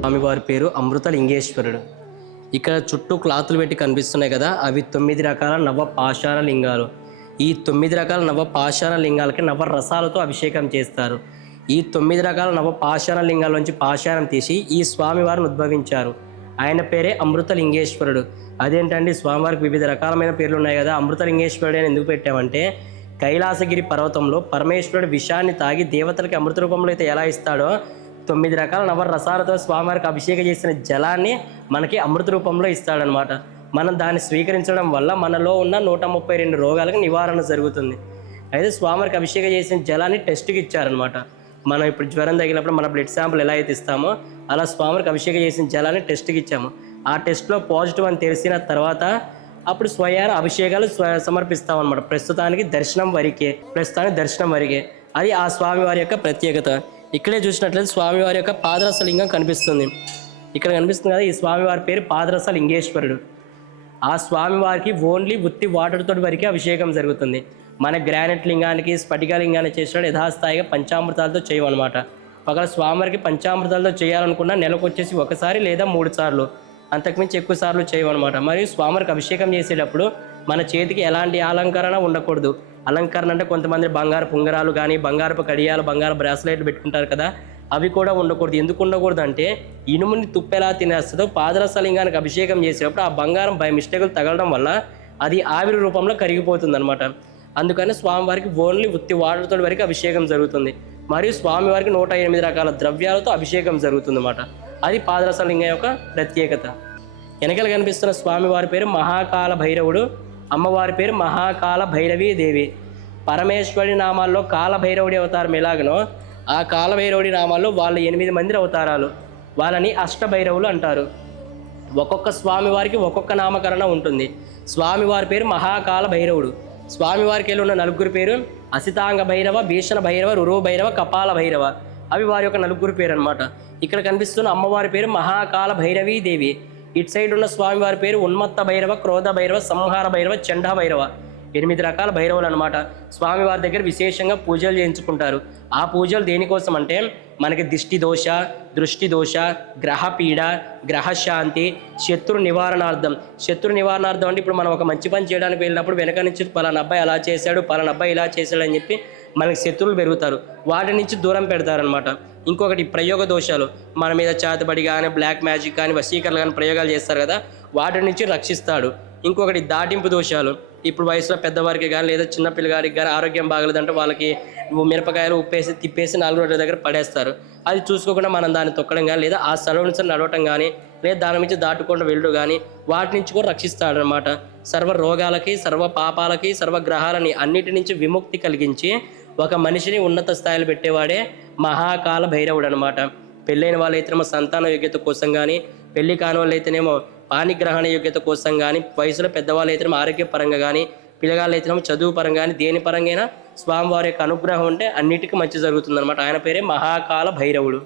స్వామివారి పేరు అమృతలింగేశ్వరుడు. ఇక్కడ చుట్టూ క్లాతులు పెట్టి కనిపిస్తున్నాయి కదా, అవి 9 రకాల నవ పాషాణ లింగాలు. ఈ 9 రకాల నవ పాషాణ లింగాలకి నవరసాలతో అభిషేకం చేస్తారు. ఈ 9 రకాల నవ పాషాణ లింగాల నుంచి పాషాణం తీసి ఈ స్వామివారిని ఉద్భవించారు. ఆయన పేరే అమృతలింగేశ్వరుడు. అదేంటండి, స్వామివారికి వివిధ రకాలమైన పేర్లు ఉన్నాయి కదా, అమృతలింగేశ్వరుడు అని ఎందుకు పెట్టామంటే, కైలాసగిరి పర్వతంలో పరమేశ్వరుడు విషాన్ని తాగి దేవతలకి అమృత రూపంలో అయితే ఎలా ఇస్తాడో, 9 రకాల నవరసాలతో స్వామివారికి అభిషేకం చేసిన జలాన్ని మనకి అమృత రూపంలో ఇస్తాడనమాట. మనం దాన్ని స్వీకరించడం వల్ల మనలో ఉన్న 132 రోగాలకు నివారణ జరుగుతుంది. అయితే స్వామివారికి అభిషేకం చేసిన జలాన్ని టెస్ట్కి ఇచ్చారనమాట. మనం ఇప్పుడు జ్వరం తగిలినప్పుడు మన బ్లడ్ శాంపుల్ ఎలా అయితే ఇస్తామో, అలా స్వామివారికి అభిషేకం చేసిన జలాన్ని టెస్ట్కి ఇచ్చాము. ఆ టెస్ట్లో పాజిటివ్ అని తెలిసిన తర్వాత అప్పుడు స్వయాన అభిషేకాలు సమర్పిస్తామన్నమాట. ప్రస్తుతానికి దర్శనం వరకే. అది ఆ స్వామివారి యొక్క ప్రత్యేకత. ఇక్కడే చూసినట్లయితే స్వామివారి యొక్క పాదరస లింగం కనిపిస్తుంది. ఇక్కడ కనిపిస్తుంది కదా, ఈ స్వామివారి పేరు పాదరస లింగేశ్వరుడు. ఆ స్వామివారికి ఓన్లీ ఉత్తి వాటర్తో వరకే అభిషేకం జరుగుతుంది. మన గ్రానైట్ లింగానికి, స్ఫటిక లింగాన్ని చేసినప్పుడు యథాస్థాయిగా పంచామృతాలతో చేయమన్నమాట. ఒకవేళ స్వామివారికి పంచామృతాలతో చేయాలనుకున్నా నెలకు వచ్చేసి 1 సారి లేదా 3 సార్లు, అంతకుమించి ఎక్కువ సార్లు చేయమన్నమాట. మరియు స్వామివారికి అభిషేకం చేసేటప్పుడు మన చేతికి ఎలాంటి అలంకరణ ఉండకూడదు. అలంకరణ అంటే కొంతమంది బంగారు ఉంగరాలు కానీ, బంగారపు కడియాలు, బంగారు బ్రాస్లెట్లు పెట్టుకుంటారు కదా, అవి కూడా ఉండకూడదు. ఎందుకు ఉండకూడదు అంటే, ఇనుముని తుప్పెలా తినేస్తుందో పాదరసలింగానికి అభిషేకం చేసేటప్పుడు ఆ బంగారం బై మిస్టేకులు తగలడం వల్ల అది ఆవిరి రూపంలో కరిగిపోతుంది అనమాట. అందుకని స్వామివారికి ఓన్లీ ఉత్తి వాటర్తో వరకు అభిషేకం జరుగుతుంది. మరియు స్వామివారికి 108 రకాల ద్రవ్యాలతో అభిషేకం జరుగుతుంది అన్నమాట. అది పాదరసలింగం యొక్క ప్రత్యేకత. వెనకాల కనిపిస్తున్న స్వామివారి పేరు మహాకాల భైరవుడు, అమ్మవారి పేరు మహాకాల భైరవీ దేవి. పరమేశ్వరి నామాల్లో కాలభైరవుడి అవతారం ఎలాగనో, ఆ కాలభైరవుడి నామాల్లో వాళ్ళు 8 మంది అవతారాలు, వాళ్ళని అష్టభైరవులు అంటారు. ఒక్కొక్క స్వామివారికి ఒక్కొక్క నామకరణ ఉంటుంది. స్వామివారి పేరు మహాకాల భైరవుడు. స్వామివారికి వెళ్ళి ఉన్న 4 పేరు అసితాంగ భైరవ, భీషణ భైరవ, రురు భైరవ, కపాల భైరవ. అవి వారి యొక్క 4 పేరు అనమాట. ఇక్కడ కనిపిస్తున్న అమ్మవారి పేరు మహాకాల భైరవీ దేవి. ఇటు సైడ్ ఉన్న స్వామివారి పేరు ఉన్మత్త భైరవ, క్రోధ భైరవ, సంహార భైరవ, చండ భైరవ. 8 రకాల భైరవులు అనమాట. స్వామివారి దగ్గర విశేషంగా పూజలు చేయించుకుంటారు. ఆ పూజలు దేనికోసం అంటే, మనకి దృష్టి దోష, గ్రహపీడ, గ్రహశాంతి, శత్రు నివారణార్థం. అంటే ఇప్పుడు మనం ఒక మంచి పని చేయడానికి వెళ్ళినప్పుడు వెనక నుంచి పలానా అబ్బాయి అలా చేశాడు, పలానా అబ్బాయి ఇలా చేశాడు అని చెప్పి మనకి శత్రువులు పెరుగుతారు, వాటి నుంచి దూరం పెడతారనమాట. ఇంకొకటి ప్రయోగ దోషాలు, మన మీద చేతబడి కానీ, బ్లాక్ మ్యాజిక్ కానీ, వశీకరణలు కానీ ప్రయోగాలు చేస్తారు కదా, వాటి నుంచి రక్షిస్తాడు. ఇంకొకటి దాటింపు దోషాలు, ఇప్పుడు వయసులో పెద్దవారికి కానీ లేదా చిన్నపిల్లగారికి కానీ ఆరోగ్యం బాగలేదంటే వాళ్ళకి మిరపకాయలు ఉప్పేసి తిప్పేసి 4 రోజుల దగ్గర పడేస్తారు. అది చూసుకోకుండా మనం దాన్ని తొక్కడం కానీ, లేదా ఆ స్థలం నుంచి నడవటం కానీ, లేదా దాని నుంచి దాటుకుండా వెళ్ళడం కానీ, వాటి నుంచి కూడా రక్షిస్తాడు అనమాట. సర్వ రోగాలకి, సర్వ పాపాలకి, సర్వగ్రహాలని అన్నిటి నుంచి విముక్తి కలిగించి ఒక మనిషిని ఉన్నత స్థాయిలో పెట్టేవాడే మహాకాల భైరవుడు అనమాట. పెళ్ళైన వాళ్ళైతేనేమో సంతాన యోగ్యత కోసం కానీ, పెళ్లి కాని వాళ్ళు అయితేనేమో పాణిగ్రహణ యోగ్యత కోసం కానీ, వయసులో పెద్దవాళ్ళు అయితేనేమో ఆరోగ్యపరంగా కానీ, పిల్లగాళ్ళు అయితేనేమో చదువు పరంగా కానీ, దేని పరంగా అయినా స్వామివారి యొక్క అనుగ్రహం ఉంటే అన్నిటికీ మంచి జరుగుతుంది అనమాట. ఆయన పేరే మహాకాల భైరవుడు.